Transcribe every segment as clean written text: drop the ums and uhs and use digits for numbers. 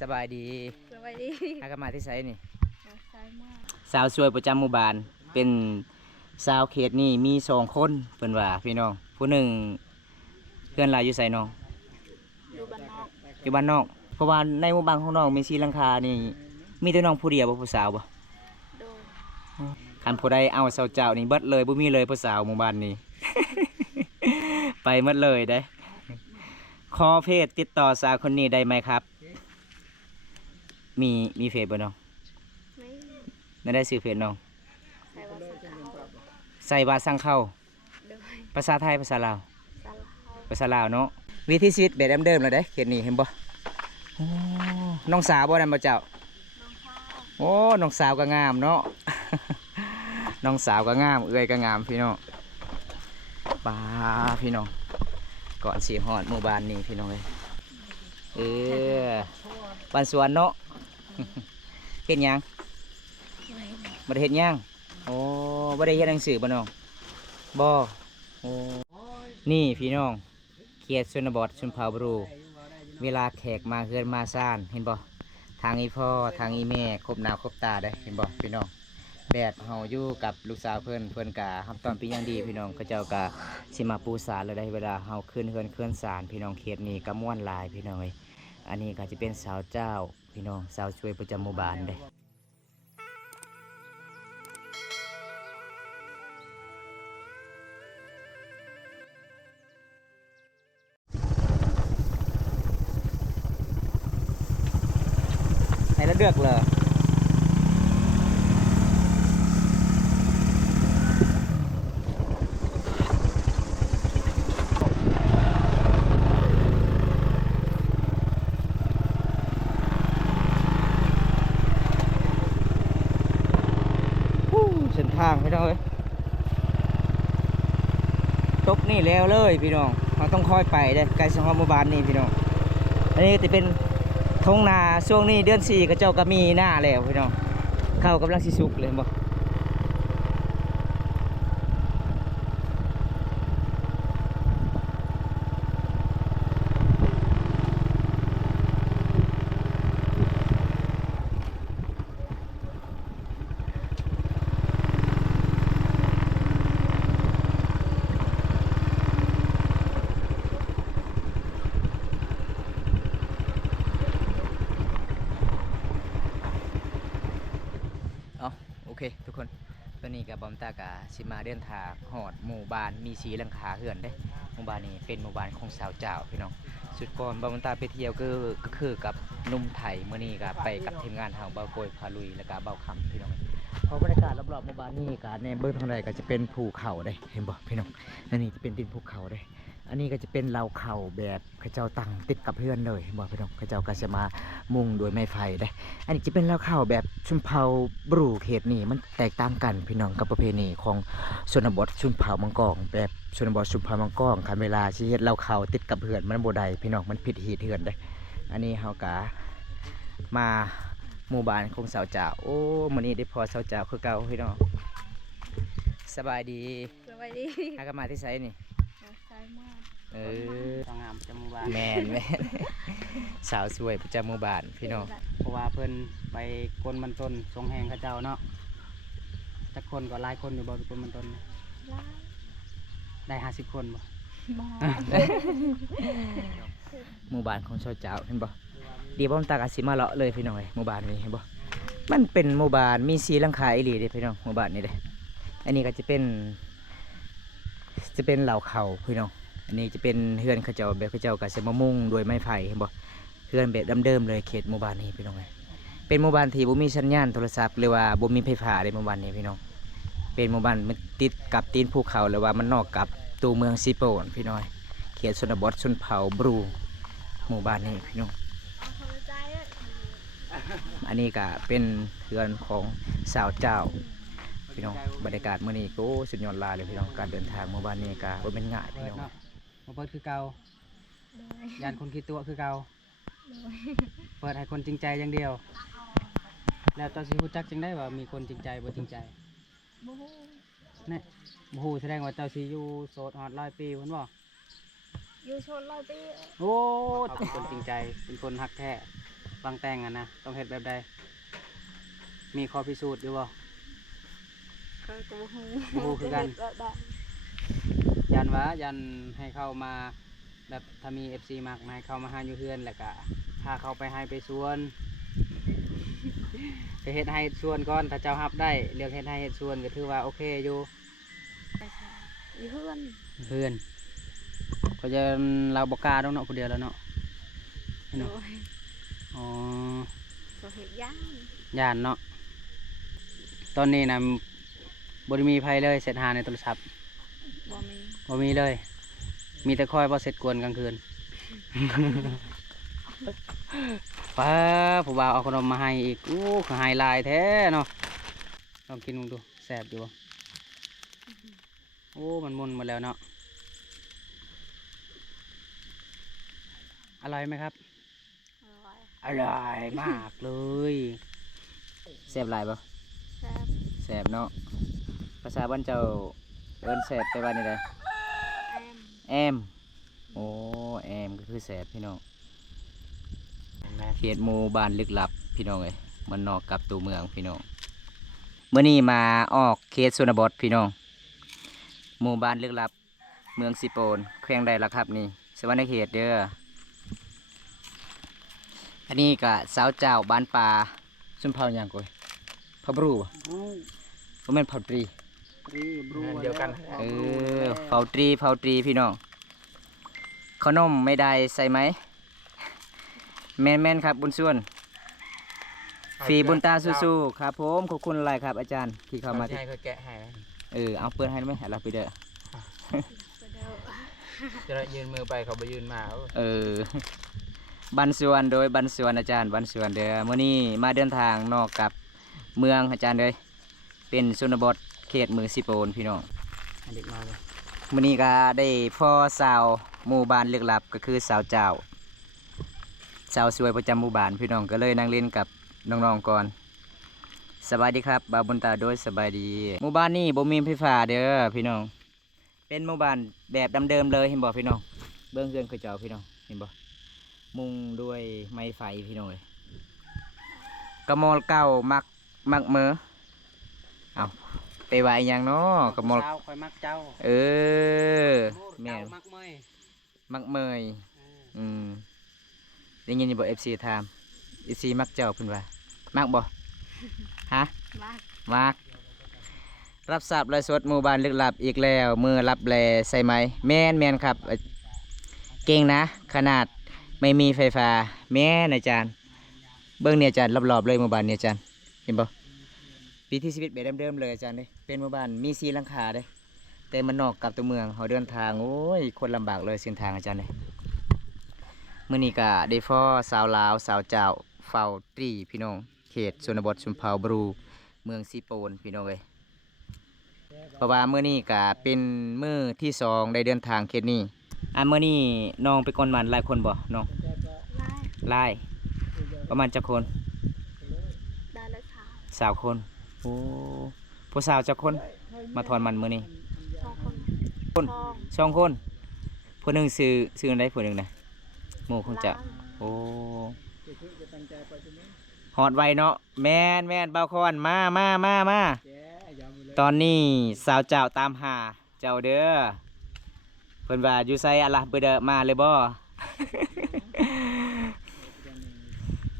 สบายดีสบายดีอากามาที่ไสนี่สายมากสาวสวยประจำหมู่บ้านเป็นสาวเขตนี่มี2 คนเพิ่นว่าพี่น้องผู้หนึ่งเพื่อนหลายอยู่ไสน้องอยู่บ้านนอกอยู่บ้านนอกเพราะว่าในหมู่บ้านของน้องมีสีหลังคานี่มีแต่น้องผู้เดียวบ่ผู้สาวบ่โดยคันผู้ใดเอาสาวเจ้านี่เบิดเลยบ่มีเลยผู้สาวหมู่บ้านนี้ ไปหมดเลยได้ขอเพจติดต่อสาวคนนี้ได้ไหมครับ มีเพจบ่น้องไม่ไม่ได้ซื้อเพจน้องใส่ว่าสังเขาใส่บาตรสั่งเข้าโดยภาษาไทยภาษาลาวสารเขา ภาษาลาวเนาะวิธีชีวิตแบบเดิมๆเลยเด้เขตนี้เห็นบ่โอ้น้องสาวบ่นั่นบ่เจ้าน้องข้าวโอ้น้องสาวก็งามเนาะ น้องสาวก็งามเอื้อยก็งามพี่น้องป้าพี่น้องก่อนสีฮอดหมู่บ้านนี้พี่น้องเลยบ้านสวนเนาะ เฮ็ดหยังบ่ได้เฮ็ดหยังโอ้บ่ได้เฮ็ดหนังสือบ่น้องบ่โอ้นี่พี่น้องเขตชนบทชนเผ่าบรูเวลาแขกมาเฮือนมาซ่านเห็นบ่ทางอีพ่อทางอีแม่ครบหน้าครบตาได้เห็นบ่พี่น้องแบบเฮาอยู่กับลูกสาวเพิ่นกะรับตอนเป็นอย่างดีพี่น้องเขาเจ้ากะสิมาปูสารเลยได้เวลาเฮาขึ้นเฮือนเคลื่อนศาลพี่น้องเขตนี้ก็ม่วนหลายพี่น้องเอ้ยอันนี้ก็จะเป็นสาวเจ้าพี่น้องสาวช่วยประจำหมู่บ้านเด้ให้แล้วเลือกเลยเส้นทางพี่น้องเอ้ยตกนี่แล้วเลยพี่น้องเราต้องค่อยไปเด้ไกลสองหมู่บ้านนี่พี่น้องอันนี้จะเป็นทุ่งนาช่วงนี้เดือน4ก็เจ้าก็มีหน้าแล้วพี่น้องข้าวกำลังสิสุกเลยบ่โอเคทุกคนตอนนี้กับบอมตากะสิมาเดินทางหอดหมู่บ้านมีสีหลังคาเหือนเด้หมู่บ้านนี้เป็นหมู่บ้านของสาวเจ้าพี่น้องสุดก่อนบอมตาไปเที่ยวก็คือกับนุ่มไทยเมื่อนี้ก็ไปกับทีมงานเฮาเบาโกยพาลุยแล้วก็เบาคำพี่น้องเพราะบรรยากาศรอบๆหมู่บ้านนี้ก็ในเบื้องทางใดก็จะเป็นภูเขาเด้เห็นบ่พี่น้องอันนี้จะเป็นดินภูเขาเด้อันนี้ก็จะเป็นเราเข่าแบบเขาเจ้าตั้งติดกับเพื่อนเลยเห็นบ่พี่น้องเขาเจ้าก็จะมามุงโดยไม้ไผ่เด้อันนี้จะเป็นเราเข่าแบบชนเผ่าบรูเขตนี่มันแตกต่างกันพี่น้องกับประเพณีของชนบทชนเผ่ามังกรแบบชนบทชนเผ่ามังกรคันเวลาสิเฮ็ดเราเข่าติดกับเพื่อนมันบ่ได้พี่น้องมันผิดหีดเฮือนเด้อันนี้เฮากะมาหมู่บ้านของสาวจ่าโอ้มื้อนี้ได้พอสาวจ่าคือเก่าพี่น้องสบายดีสบายดีอากามาที่ไสนี่สายมากต้องงามประจำหมู่บ้านแม่น สาวสวยประจำหมู่บ้านพี่น้องเพราะว่าเพิ่นไปกลมันต้นทรงแหงเขาเจ้าเนาะจักคนก็หลายคนอยู่บ่กลมันต้นได้50 คนบ่ หมู่บ้านของชาวเจ้าเห็นบ่เดี๋ยวผมตักอาสิมาเลาะเลยพี่น้องหมู่บ้านนี้เห็นบ่มันเป็นหมู่บ้านมีสีหลังคาอีหลีเด้พี่น้องหมู่บ้านนี้เด้อันนี้ก็จะเป็นเหล่าเขาพี่น้องอันนี้จะเป็นเฮือนเขาเจ้าแบบเขาเจ้าก็จะมามุ่งโดยไม้ไผ่เห็นบ่เฮือนแบบเดิมๆเลยเขตหมู่บ้านนี้พี่น้องเป็นหมู่บ้านที่บ่มีสัญญาณโทรศัพท์หรือว่าบ่มีไฟฟ้าในหมู่บ้านนี้พี่น้องเป็นหมู่บ้านมันติดกับตีนภูเขาหรือว่ามันนอกกับตัวเมืองซีโปนพี่น้อยเขตชนบทชนเผ่าบรูหมู่บ้านนี้พี่น้องอันนี้ก็เป็นเฮือนของสาวเจ้าพี่น้องบรรยากาศมื้อนี้ก็สุดยอดลาเลยพี่น้องการเดินทางหมู่บ้านนี้ก็บ่เป็นง่ายพี่น้องมาเปิดคือเก่ายานคนคิดตัวคือเก่าเปิดให้คนจริงใจอย่างเดียวแล้วเจ้าสิฮู้จักจังได้ว่ามีคนจริงใจบ่จริงใจบ่ฮู้นี่บ่ฮู้แสดงว่าเจ้าสิอยู่โสดฮอด100 ปีเพิ่นบ่อยู่ชน100 ปีโอ้เป็นคนจริงใจเป็นคนฮักแท้ วางแต่งนะต้องเฮ็ดแบบใดมีข้อพิสูจน์อยู่บ่ ก็บ่ฮู้ บ่ฮู้คือกัน แบบได้ ยันให้เข้ามาแบบถ้ามี FC มักมาให้เข้ามาหาอยู่เฮือนแล้วก็พาเข้าไปให้ไปสวน ไปเฮ็ดให้สวนก่อนถ้าเจ้ารับได้เลือกเฮ็ดให้เฮ็ดสวนก็ถือว่าโอเคอยู่ อยู่เพื่อน เพื่อนก็จะเราบ่กล้าดอกเนาะผู้เดียวแล้วเนาะ โด เนาะ ย อ๋อ ก็เฮ็ดย่าง ย่านเนาะตอนนี้นะบ่ได้มีไผเลยเสร็จหาในโทรศัพท์ บ่มี บ่มีเลย มีแต่คอยบ่เสร็จกวนกลางคืน ป้าผู้บ่าวเอาขนมมาให้อีกอู้ก็ให้หลายแท้เนาะลองกินดูแซ่บอยู่บ่โอ้มันมุนหมดแล้วเนาะอร่อยไหมครับ อร่อย อร่อยมากเลยแซ่บหลายบ่ แซ่บ แสบเนาะภาษาบ้านเจ้าเอิ้นแสบไปว่านี่ได้ แอม แอมโอ้แอมก็คือแสบพี่น้อง เห็นไหม เขตหมู่บ้านลึกลับพี่น้องเอ้ยมันนอกกับตัวเมืองพี่น้องเมื่อนี้มาออกเขตชนบทพี่น้องหมู่บ้านลึกลับเมืองสิโปนแขวงใดล่ะครับนี่สวรรณเขตเด้ออันนี้ก็สาวเจ้าบ้านป่าชุมเผาอย่างก้อยเผาบรูบ่ อู้ บ่แม่นเผาตรี รีบรู เดียวกัน แล้ว เออเผาตรีพี่น้องขนมไม่ได้ใส่ไหมแม่นครับบุญส่วนฟรีบุญตาสู้ๆครับผมขอบคุณหลายครับอาจารย์ที่เข้ามา ให้เขาแกะให้ เอาเปิดให้ได้ไหมให้เราไปเด้อ ก็เด้อ จะยืนมือไปเขาไปยืนมา บันส่วนโดยบันส่วนอาจารย์บันส่วนเด้อมื้อนี้มาเดินทางนอกกับเมืองอาจารย์เลยเป็นชนบทเขตเมืองสิโปนพี่น้อง เด็กมาเลย มื้อนี้ก็ได้พ่อสาวหมู่บ้านลึกลับก็คือสาวเจ้าสาวสวยประจำหมู่บ้านพี่น้องก็เลยนั่งเล่นกับน้องๆก่อนสบายดีครับบาวบุญตาโดยสบายดีหมู่บ้านนี้บ่มีไฟฟ้าเด้อพี่น้องเป็นหมู่บ้านแบบเดิมๆเลยเห็นบ่พี่น้องเบื้องเรือนเขาเจ้าพี่น้องเห็นบ่มุงด้วยไม้ไฟพี่น้องเลยกระมอลเก่ามักเมอเอาไปไว้หยังเนาะกระมอล เจ้าคอยมักเจ้า เออแม่ เจ้ามักเมย มักเมยได้ยินอยู่บ่ FC ถาม FC มักเจ้าเพิ่นว่ามักบ่ฮะ มาก มักรับทราบรายสดหมู่บ้านลึกลับอีกแล้วมือรับแลใส่ไหมแม่นครับเก่งนะขนาดไม่มีไฟฟ้าแม่นอาจารย์เบิ่งเนี่ยอาจารย์รอบๆเลยหมู่บ้านเนี่ยอาจารย์เห็นบ่ปีที่ชีวิตแบบเดิมๆเลยอาจารย์เด้เป็นหมู่บ้านมี4หลังคาเด้แต่มันนอกกับตัวเมืองเขาเดินทางโอ้ยคนลำบากเลยเส้นทางอาจารย์เด้มื้อนี้ก็ได้ฟ้อสาวลาวสาวเจ้าเฝ้าตรีพี่น้องเขตชนบทชุมพรบรูเมืองสีโปนพี่น้องเอ้ยเพราะว่ามื้อนี้ก็เป็นมื้อที่2ได้เดินทางเขตนี้มื้อนี้น้องไปก่อนมันหลายคนบ่น้อง ไล่ หลายประมาณจักคน ได้ละสาว 20คนโอ้ผู้สาวจักคนมาถอนมันมื้อนี้ สองคน คน ทอง 2คนผู้หนึงซื้ออันใดผู้หนึงน่ะหมู่ของเจ้า ล้าน โอ้ฮอดไวเนาะแม่นเบาคอนมาตอนนี้สาวเจ้าตามหาเจ้าเด้อเพิ่นว่าอยู่ไสอะล่ะเบิ่เด้อมาเลยบ่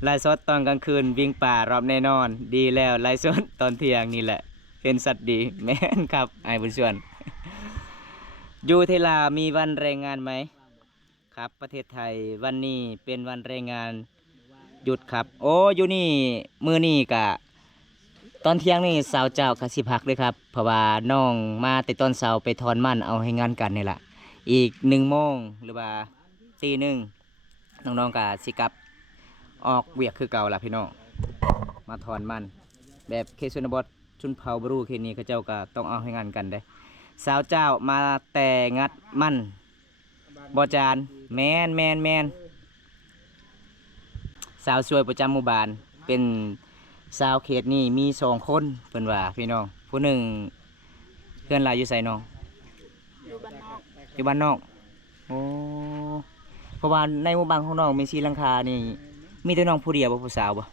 ไลฟ์สดตอนกลางคืนวิ่งป่ารอบแน่นอนดีแล้วไลฟ์สดตอนเที่ยงนี่แหละเป็นสัตว์ดี แม่นครับไอ้บุญส่วน อยู่ที่ลาวมีวันแรงงานไหมครับประเทศไทยวันนี้เป็นวันแรงงานหยุดครับโอ้อยู่นี่มื้อนี้กะตอนเที่ยงนี่สาวเจ้าก็สิพักเลยครับเพราะว่าน้องมาแต่ตอนเช้าไปถอนมันเอาให้งานกันนี่แหละอีก1 โมงหรือว่าตี 1น้องๆก็สิกลับออกเวียกคือเก่าล่ะพี่น้องมาถอนมันแบบเคชนบทชุนเผาบรูเคนี้เขาเจ้าก็ต้องเอาให้งานกันได้สาวเจ้ามาแต่งัดมันบอจานแมนสาวสวยประจำหมู่บ้านเป็นสาวเขตนี่มี2 คนเพิ่นว่าพี่น้องผู้หนึ่งเพื่อนหลายอยู่ไสน้อง อยู่บ้านนอก อยู่บ้านนอกโอ้เพราะว่าในหมู่บ้านของน้องมี4หลังคานี่ มีแต่น้องผู้เดียวบ่ผู้สาวบ่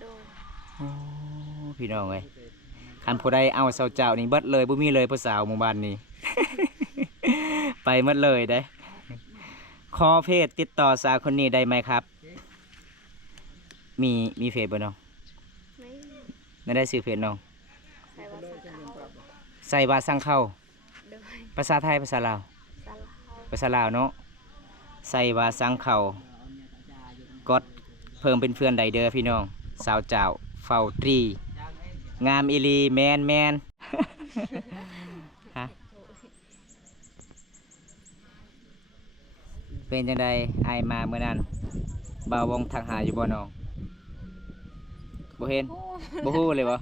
โดย โอ้พี่น้องเอ้ยคันผู้ใดเอาเสาเจ้านี่เบิดเลยบ่มีเลยผู้สาวหมู่บ้านนี้ ไปหมดเลยได้ขอเพศติดต่อสาวคนนี้ได้ไหมครับ มีเฟซบ่น้อง ไม่ ไม่ได้ซื้อเพจน้อง ใส่ว่าสังเขาใส่ว่าสั่งเข้า โดย ภาษาไทยภาษาลาว สาลาว ภาษาลาวเนาะใส่ว่าสั่งเข้ากดเพิ่มเป็นเพื่อนใดเด้อพี่น้องสาวเจ้าเฝ้าตรีงามอีหลีแมน ฮะเป็นจังไดอายมาเมื่อนั้นบ่าววงทางหาอยู่บ่น้องบ่เห็น โอ้ บ่ฮู้เลยบ่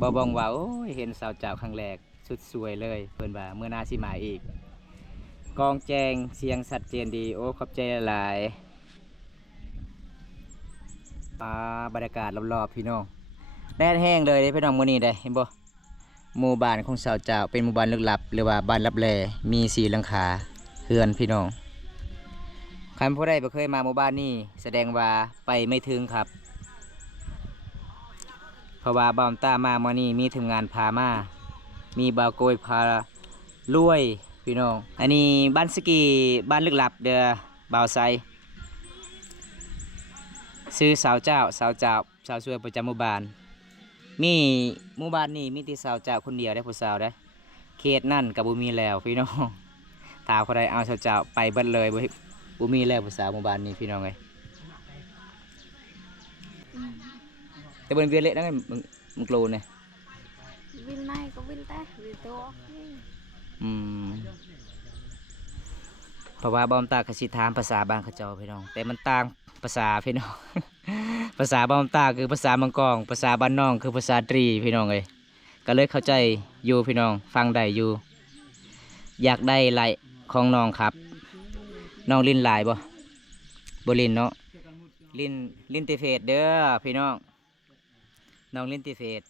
บ่บองว่าโอ้ยเห็นสาวเจ้าครั้งแรกสุดสวยเลยเพิ่นว่าเมื่อหน้าสิมาอีกกองแจงเสียงชัดเจนดีโอ้ขอบใจหลายบรรยากาศรอบๆพี่น้องแดดแห้งเลยเด้พี่น้องมื้อนี้ได้เห็นบ่หมู่บ้านของสาวเจ้าเป็นหมู่บ้านลึกลับหรือว่าบ้านลับแลมี4หลังคาเรือนพี่น้องคันผู้ใดบ่เคยมาหมู่บ้านนี้แสดงว่าไปไม่ถึงครับเพราะว่าบ่าวตามามื้อนี้มีทีมงานพามามีบ่าวโกยพาลุยพี่น้องอันนี้บ้านสกีบ้านลึกลับเด้อบ่าวไซซื้อสาวเจ้าสาวช่วยประจำหมู่บ้านมีหมู่บ้านนี้มีแต่สาวเจ้าคนเดียวได้ผู้สาวได้เขตนั่นกับบุมีแล้วพี่น้องถ้าคนใดเอาสาวเจ้าไปเบิดเลยบุมีแล้วผู้สาวหมู่บ้านนี้พี่น้องเลยแต่บนเวียนเละนั่นไงมึงโกลเนี่ย วินไม่ก็วินแต่วินตัวนี่ เพราะว่าบอมตากสิถามภาษาบางเขาเจ้าพี่น้องแต่มันต่างภาษาพี่น้อง ภาษาบอมตาคือภาษามังกรภาษาบ้านน้องคือภาษาตรีพี่น้องเลยก็เลยเข้าใจอยู่พี่น้องฟังได้อยู่อยากได้ไหลของน้องครับน้องลิ้นหลายบ่ลิ้นเนาะลิ้นติเฟตเด้อพี่น้องน้องลิ้นติเฟต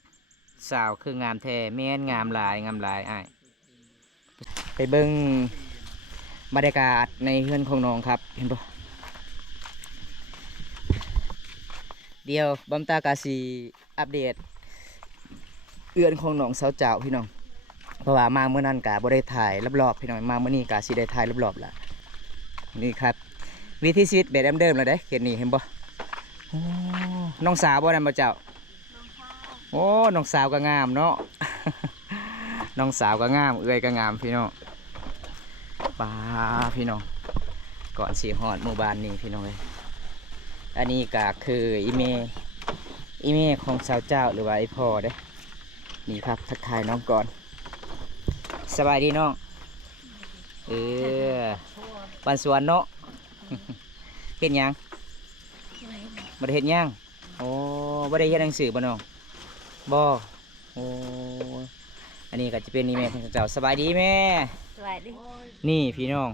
สาวคืองามแท้แม่นงามหลายอ้ายไปเบิ่งบรรยากาศในเฮือนของน้องครับเห็นบ่เดี๋ยวบอมตากาสีอัปเดตเอื้อนของน้องสาวเจ้าพี่น้องเพราะว่ามาเมื่อนั้นกะบ่ได้ถ่ายรอบๆพี่น้องมาเมื่อนี้กะสิได้ถ่ายรอบๆละนี่ครับวิถีชีวิตแบบเดิมๆเลยเด้เขตนี้เห็นบ่โอ้น้องสาวบ่นั่นบ่เจ้า น้องข้าว โอ้น้องสาวก็งามเนาะ น้องสาวก็งามเอื้อยก็งามพี่น้องป้าพี่น้องก่อนสีหอดหมู่บ้านนี้พี่น้องเลยอันนี้ก็คืออีเมของสาวเจ้าหรือว่าไอพ่อเด้นี่ครับทักทายน้องก่อนสบายดีน้องปันสวนเนาะ เฮ็ดหยังบ่ได้เฮ็ดหยังโอ้บ่ได้เฮ็ดหนังสือบ่น้องบ่โอ้อันนี้ก็จะเป็นอีเมของสาวเจ้าสบายดีแม่ สวัสดี นี่พี่น้อง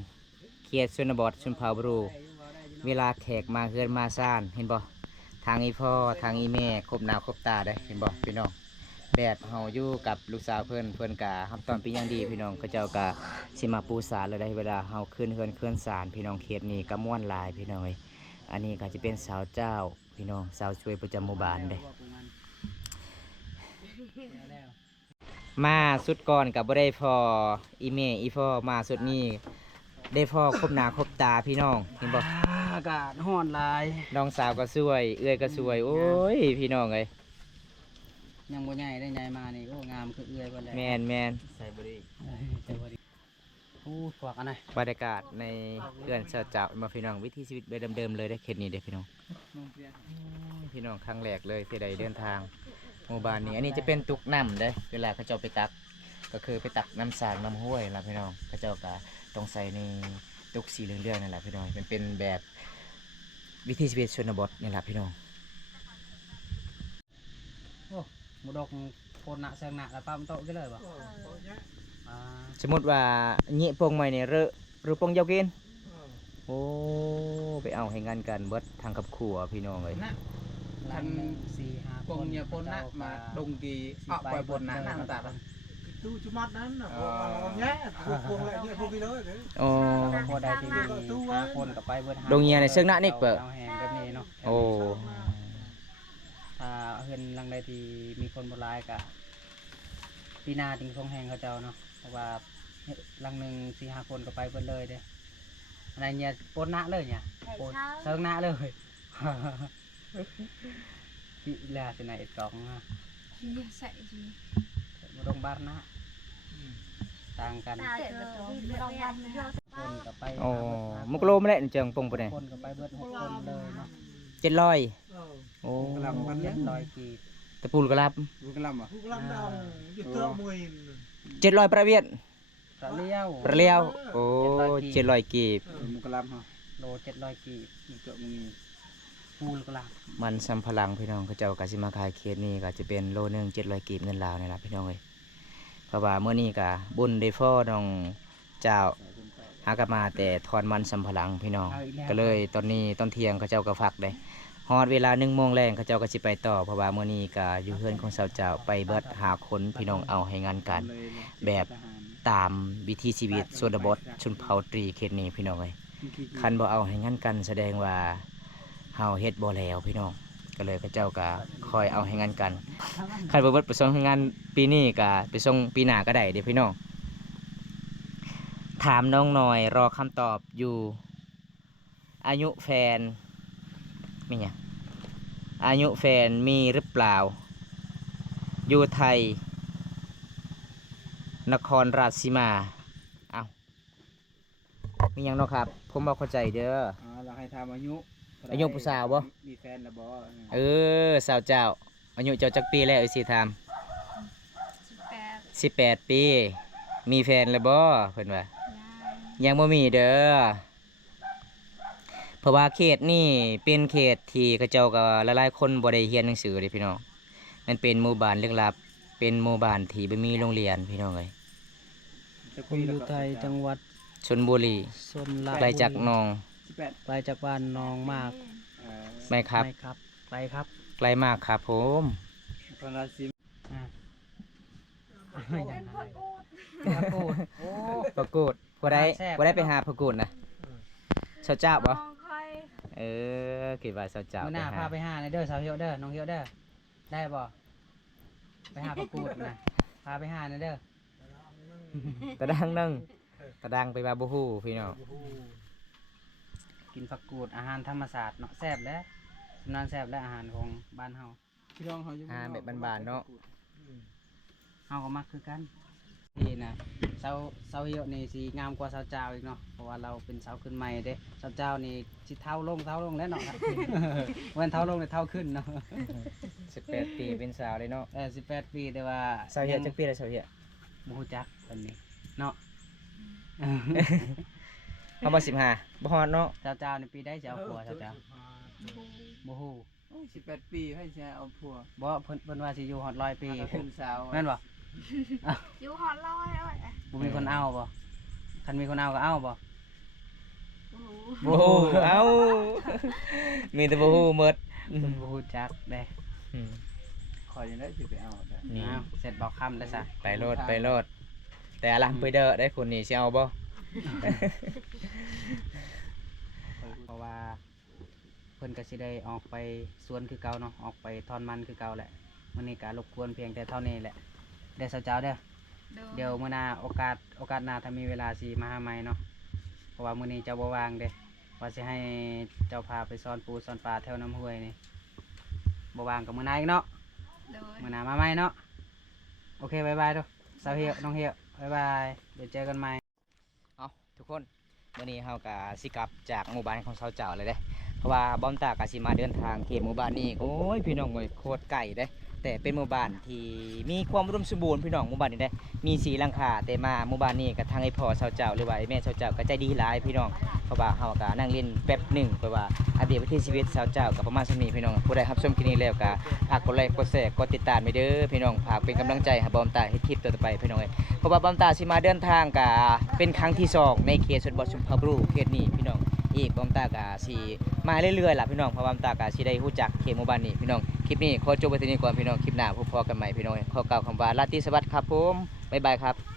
เขียดชนบทชนเผ่าบรูเวลาแขกมาเฮือนมาซ่านเห็นบ่ทางอีพ่อทางอีแม่ครบหน้าครบตาได้เห็นบ่พี่น้องแบบเฮาอยู่กับลูกสาวเพิ่นกะรับตอนเป็นอย่างดีพี่น้องเขาเจ้ากะสิมาปูสารเลยได้เวลาเฮาขึ้นเฮือนเคลื่อนสารพี่น้องเขตนี้ก็ม่วนหลายพี่น้องเอ้ยอันนี้ก็จะเป็นสาวเจ้าพี่น้องสาวช่วยประจำหมู่บ้านเด้มาสุดก่อนกับบ่ได้พออีแม่อีพ่อมาสุดนี้ได้พ่อครบหน้าครบตาพี่น้องเห็นบ่ อากาศร้อนหลาย น้องสาวก็สวยเอื้อยก็สวยโอ้ยพี่น้องเอ้ย ยังบ่ใหญ่ได้ใหญ่มานี่โอ้งามคือเอื้อยเพิ่นแหละ แมน ใส่บ่ดีใส่บ่ดีโอ้ฝากอันไหน บรรยากาศในเรือนเจ้าเจ้ามาพี่น้องวิถีชีวิตแบบเดิมๆเลยได้เขตนี้เด้อพี่น้องพี่น้องครั้งแรกเลยที่ได้เดินทางหมู่บ้านนี้อันนี้จะเป็นตุกน้ำเด้อเวลาเขาเจ้าไปตักก็คือไปตักน้ำสางน้ำห้วยล่ะพี่น้องเขาเจ้าก็ต้องใส่ในตุกสีเหลืองๆนั่นแหละพี่น้องเป็นแบบวิถีชีวิตชนบทนี่แหละพี่น้อง โอ้หมดอกโพนหนักแซงหนักแล้วป้ามันโตกันเลยบ่อ่า สมมติว่าเงี้ยปงใหม่เนี่ยหรือปงยาวกินโอ้ไปเอาให้งานกันเบิดทางกับขัวพี่น้องเลย นะลังหนึ่ง4-5 Pong nya pon nak ma dong ki ak pa pon nak nak tak. ตู้จุมัดนั้นน่ะพวกเราแง่พวกอะไรเนี่ยพวกพี่เลยเด้อ โอ้ พอได้ที่มี5คนก็ไปเบิด โรงเรียนในเชิงหน้านี่เปิด เอาแหงแบบนี้เนาะ โอ้ ถ้าเฮือนหลังใดที่มีคนบ่หลายก็ปีหน้าจึงทรงแหงเขาเจ้าเนาะเพราะว่าหลังหนึง4-5คนก็ไปเบิดเลยเด้อะไรเนี่ยปนหน้าเลยเนี่ยปนเชิงหน้าเลย พี่แลสิไหนกล่องฮะ Gì sậy gì บ่ต้องบ้านนะต่างกัน Tệ là tôi đi đông văn này คนก็ไป โอ้มุกโลไม่ได้เจิงปงปะเนี่ย คนก็ไปเบิด6คนเลยเนาะ 700โอ้ 700กีบ ตะปูลกระลับ พวกเราดองอยู่เตื้อมวย 700ประเวียน กะเลี้ยว ประเลียวโอ้700กีบ มุกลำฮะ โล700กีบ เจาะมึง ปูลกลา มันสำพลังพี่น้องเขาเจ้าก็สิมาขายเขตนี้ก็จะเป็นโลนึง700กีบเงินลาวนี่ล่ะพี่น้องเอ้ยเพราะว่าเมื่อนี้ก็บุญได้ฟ้อน้องเจ้าหากนมาแต่ทอนมันสำพลังพี่น้องก็เลยตอนนี้ตอนเที่ยงเขาเจ้าก็ฝักได้ฮอดเวลา1 โมงแรงเขาเจ้าก็สิไปต่อเพราะว่าเมื่อนี้ก็อยู่เฮือนของสาวเจ้าไปเบิดหาคนพี่น้องเอาให้งานกันแบบตามวิถีชีวิตชนบทชนเผ่าตรีเขตนี้พี่น้องเอ้ยคันบ่เอาให้งานกันแสดงว่าเฮาเฮ็ดบ่แล้วพี่น้องก็เลยเขาเจ้าก็คอยเอาให้งานกันคันบ่เบิดไปส่งให้งานปีนี้ก็ไปส่งปีหน้าก็ได้เด้พี่น้องถามน้องหน่อยรอคำตอบอยู่อายุแฟนมีหยังอายุแฟนมีหรือเปล่าอยู่ไทยนครราชสีมาเอ้ามีหยังเนาะครับผมบ่เข้าใจเด้อ เราให้ทำอายุ อายุผู้สาวบ่ มีแฟนแล้วบ่ สาวเจ้าอายุเจ้าจักปีแล้วสิถาม Bẹt 18 ปี มีแฟนแล้วบ่เพิ่นว่า Nhai ยังบ่มีเด้อเพราะว่าเขตนี่เป็นเขตที่เขาเจ้าก็หลายๆคนบ่ได้เรียนหนังสือเด้พี่น้องมันเป็นหมู่บ้านลึกลับเป็นหมู่บ้านที่บ่มีโรงเรียนพี่น้องเอ้ย ผมอยู่ไทยจังหวัด ชลบุรี ชนล ไกลจากหนอง ไกลจากบ้านนองมาก ไหมครับ ไม่ครับไกลครับ ไกลมากครับผม คนละซิม ไม่ได้พระโกดโอ้ ประกวดบ่ได้ แซ่บ บ่ได้ไปหาประกวดนะชาวเจ้าบ่ Con khoai คิดว่าชาวเจ้า มื้อหน้าพาไปหาในเด้อสาวเหี่ยวเด้อน้องเหี่ยวเด้อได้บ่ไปหาพระโกดนะพาไปหาในเด้อ ตะดังนึงตะดังไปบาบ่ฮู้พี่น้อง กินผักกูดอาหารธรรมศาสตร์เนาะแซ่บแล้วสำนานแซ่บและอาหารของบ้านเฮา พี่น้องเขาอยู่ แบบบ้านๆเนาะ เฮาก็มักคือกันนี่นะเสาเหี่ยวนี่สิงามกว่าเสาเจ้าอีกเนาะเพราะว่าเราเป็นเสาขึ้นใหม่เด้เสาเจ้านี่สิเท่าลงแล้วเนาะ วันเท่าลงเลยเท่าขึ้นเนาะ 18 ปีเป็นสาวเลยเนาะ 18 ปีแต่ว่า สาวเหี่ยจักปีแล้วสาวเหี่ย บ่ฮู้จักตอนนี้เนาะ เฮาบ่15บ่ฮอดเนาะ เสาเจ้านี่ปีได้สิเอาผัวเสาเจ้าบ่ฮู้ 18 ปีให้แชร์เอาผัว บ่เพิ่นว่าสิอยู่ฮอด100 ปี เป็นสาว แม่นบ่ Chú họ loi ơi บ่มีคนเอาบ่คันมีคนเอาก็เอาบ่ บ่ฮู้เอ้ามีแต่บ่ฮู้หมด เพิ่นบ่ฮู้จักเด้ คอยยังได้สิไปเอาแต่ นี่ อ้าวเสร็จบอกค่ำแล้วซะ ไปโลดแต่อลัมไปเด้อได้คนนี้สิเอาบ่ เพราะว่าเพิ่นก็สิได้ออกไปสวนคือเก่าเนาะออกไปทอนมันคือเก่าแหละมื้อนี้ก็รบกวนเพียงแต่เท่านี้แหละเด้อเสาเจ้าเด้อ เดี๋ยวมื้อหน้าโอกาสหน้าถ้ามีเวลาสิมาหาใหม่เนาะเพราะว่ามื้อนี้เจ้าบ่ว่างเด้ว่าสิให้เจ้าพาไปสอนปูสอนปลาแถวน้ำห้วยนี่บ่ว่างก็มื้อหน้าอีกเนาะ Rồi มื้อหน้ามาใหม่เนาะโอเคบ๊ายบายเด้อสาวเหี่ยวน้องเหี่ยวบ๊ายบายเดี๋ยวเจอกันใหม่ เอาทุกคนวันนี้เฮาก็สิกลับจากหมู่บ้านของชาวเจ้าเลยเด้เพราะว่าบอมตาก็สิมาเดินทางเขตหมู่บ้านนี้โอ้ยพี่น้องเอ้ยโคตรไกลเด้แต่เป็นหมู่บ้านที่มีความอุดมสมบูรณ์พี่น้องหมู่บ้านนี้เด้มีสีหลังคาแต่มาหมู่บ้านนี้ก็ทางไอ้พ่อชาวเจ้าหรือว่าไอ้แม่ชาวเจ้าก็ใจดีหลายพี่น้องเพราะว่าเฮาก็นั่งเล่นแป๊บหนึงเพราะว่าอัปเดตวิถีชีวิตชาวเจ้าก็ประมาณส่ำนี้พี่น้องผู้ใดรับชมคลิปนี้แล้วก็ฝากกดไลค์กดแชร์กดติดตามไปเด้อพี่น้องฝากเป็นกำลังใจให้บอมตาเฮ็ดคลิปต่อไปพี่น้องเอ้ย เพราะว่าบอมตาสิมาเดินทางกับเป็นครั้งที่2ในเขตชนบทชุมพรบุรีเขตนี้พี่น้อง อีกบอมตากะสิมาเรื่อยๆล่ะพี่น้องเพราะว่าบอมตากะสิได้ฮู้จักเขตหมู่บ้านนี้พี่น้องคลิปนี้ขอจบไว้ที่นี่ก่อนพี่น้องคลิปหน้าพบกันใหม่พี่น้องขอกล่าวคำว่าราตรีสวัสดิ์ครับผมบ๊ายบายครับ